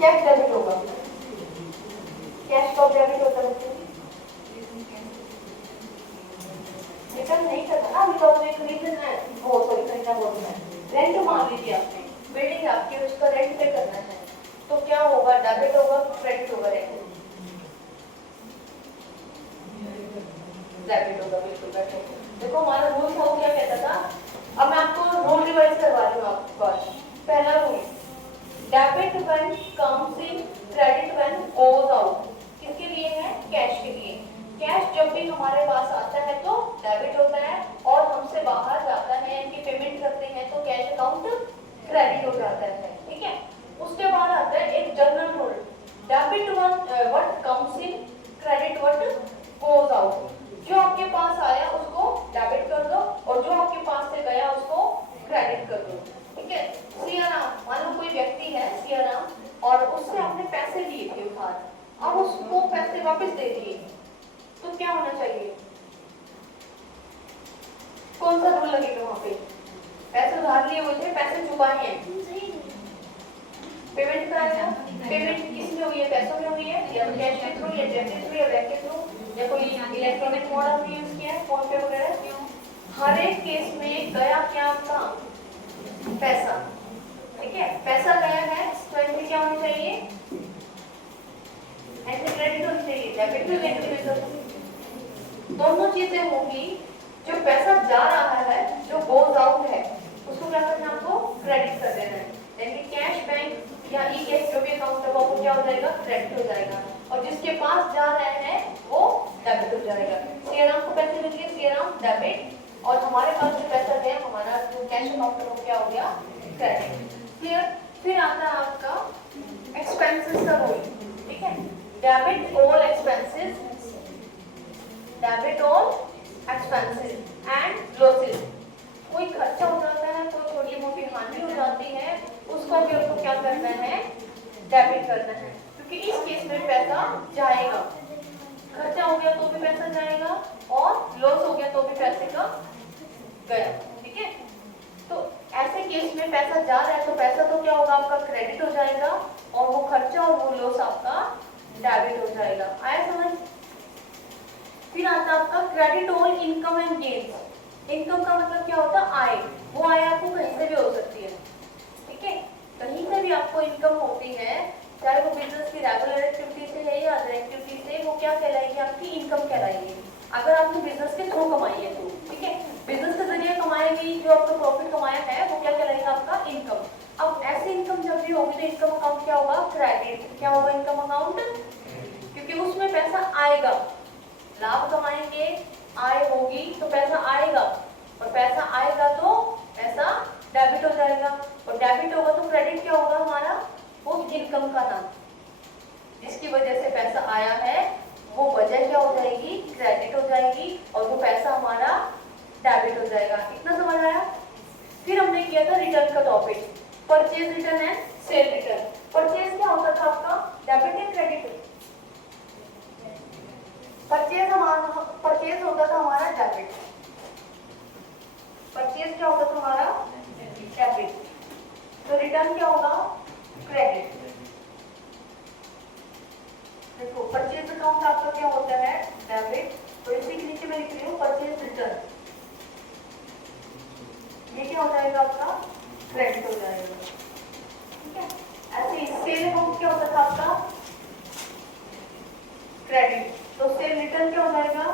Cash debit होगा, cash कब debit होता है बच्चों? रिटर्न नहीं करना ना, अभी तो आपने खरीदना है, वो सॉरी खरीदना बोलना है, रेंट मान लीजिए आपने, बिल्डिंग आपकी, उसका रेंट पे करना है, तो क्या होगा, डेबिट होगा क्रेडिट होगा? रेंट डेबिट होगा, बिल्कुल बैठो। देखो हमारा रूल था वो क्या कहता था, अब मैं आपको रूल रिवाइज करवा रही हूँ आपके पास। पहला rule, debit when comes in, credit when goes out. किसके लिए है? कैश के लिए। कैश जब भी हमारे पास आता है तो डेबिट होता है, और हमसे बाहर जाता है यानी पेमेंट करते हैं तो कैश अकाउंट क्रेडिट हो जाता है, ठीक है। उसके बाद आता है एक general rule, debit what comes in, credit what goes out. जो आपके पास आया उसको डेबिट कर दो, और जो आपके पास से गया उसको क्रेडिट कर दो, ठीक है। सियाराम, मान लो कोई व्यक्ति है सियाराम, और उससे आपने पैसे लिए थे उधार, अब उसको पैसे वापस दे दिए, तो क्या होना चाहिए? कौन सा रूल लगेगा वहां पे? पैसे उधार लिए हुए थे, पैसे चुकाए हैं, पेमेंट कराया, पेमेंट किसमें हुई है? पैसों में हुई है, या कैश के थ्रू, या चेक के थ्रू, या बैंक के थ्रू, या कोई इलेक्ट्रॉनिक मोड आपने यूज किया है, फोन पे वगैरह। हर एक केस में गया क्या आपका? पैसा, ठीक है। पैसा गया है तो एंट्री क्या होनी चाहिए? एंट्री क्रेडिट होनी चाहिए, डेबिट टू एंट्री, दोनों चीजें होंगी। जो पैसा जा रहा है, जो गोज आउट है, उसको क्या करना है? आपको क्रेडिट कर देना है, यानी कैश बैंक या ई कैश जो भी अकाउंट होगा वो क्या हो जाएगा? क्रेडिट हो जाएगा, और जिसके पास जा रहे हैं वो डेबिट हो जाएगा। सियाराम को पैसे मिल गए, सियाराम डेबिट, और हमारे पास जो पैसा गया, हमारा जो कैश अकाउंट है वो क्या हो गया? क्रेडिट। क्लियर? फिर आता है आपका एक्सपेंसेस का रोल, ठीक है। Debit all expenses, debit all expenses and losses. कोई खर्चा हो जाता है, कोई छोटी मोटी हानि हो जाती है, उसको भी आपको क्या करना है? डेबिट करना है, क्योंकि इस केस में पैसा जाएगा, खर्चा हो गया तो भी पैसा जाएगा, और लॉस हो गया तो भी पैसे का गया, ठीक है। तो ऐसे केस में पैसा जा रहा है तो पैसा तो क्या होगा? आपका क्रेडिट हो जाएगा, और वो खर्चा और वो लॉस आपका डेबिट हो जाएगा। आया समझ? फिर आता है आपका credit all income and gains. Income का मतलब क्या होता है? आय। वो आय आपको कहीं से भी हो सकती है, ठीक है। कहीं से भी आपको इनकम होती है, चाहे वो बिजनेस की रेगुलर एक्टिविटी से है या अदर एक्टिविटी से, वो क्या कहलाएगी? आपकी इनकम कहलाएगी। अगर आपने बिजनेस के थ्रू कमाई है तो, ठीक है, बिजनेस के जरिए कमाएगी, जो आपका प्रॉफिट कमाया है वो क्या कहलाएगा? आपका इनकम। अब ऐसी इनकम जब भी होगी तो इनकम अकाउंट क्या होगा? क्रेडिट। क्या होगा इनकम अकाउंट? क्योंकि उसमें पैसा आएगा, लाभ कमाएंगे, आय होगी तो पैसा आएगा, और पैसा आएगा तो पैसा डेबिट हो जाएगा, और डेबिट होगा तो क्रेडिट क्या होगा हमारा? वो इनकम का नाम, जिसकी वजह से पैसा आया है वो वजह क्या हो जाएगी? क्रेडिट हो जाएगी, और वो पैसा हमारा डेबिट हो जाएगा। इतना समझ आया? फिर हमने किया था रिटर्न का topic, purchase return and cell return. Purchase क्या होता था आपका? डेबिट या क्रेडिट? परचेज होता था हमारा डेबिट। परचेज क्या होता था हमारा? डेबिट। तो रिटर्न क्या होगा? क्रेडिट। देखो परचेज अकाउंट आपका क्या होता है? डेबिट। तो इसी के नीचे मैं लिख रही हूँ परचेज रिटर्न, ये क्या हो जाएगा आपका? क्रेडिट हो जाएगा, ठीक है। ऐसे ही सेल अकाउंट क्या होता था आपका? क्रेडिट। तो सेल रिटर्न क्या हो जाएगा?